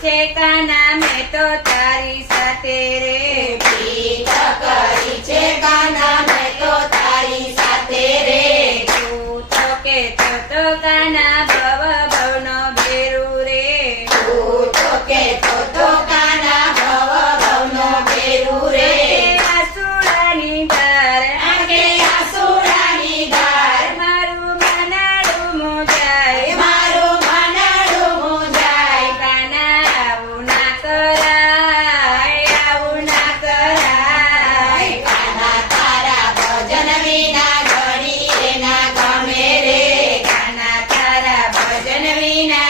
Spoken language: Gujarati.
છે કાના મેં તો તારી સાથે રે પ્રીત કરી છે કાના મેં તો તારી સાથે રે તું તો કેતો તો કાના ભવ ભવનો ભેરું રે તું તો કેતો તો કાના ભવ ભવનો ભેરું રે આસુડાની ધાર આંખે આસુડાની ધાર મારું મનાડું મુજાય મારું મનાડું મૂંઝાય કાના આવું ના કરાય આવું ના કરાય કાના તારા ભજન વિના ઘડી રે ના ગમે રે કાના તારા ભજન વિના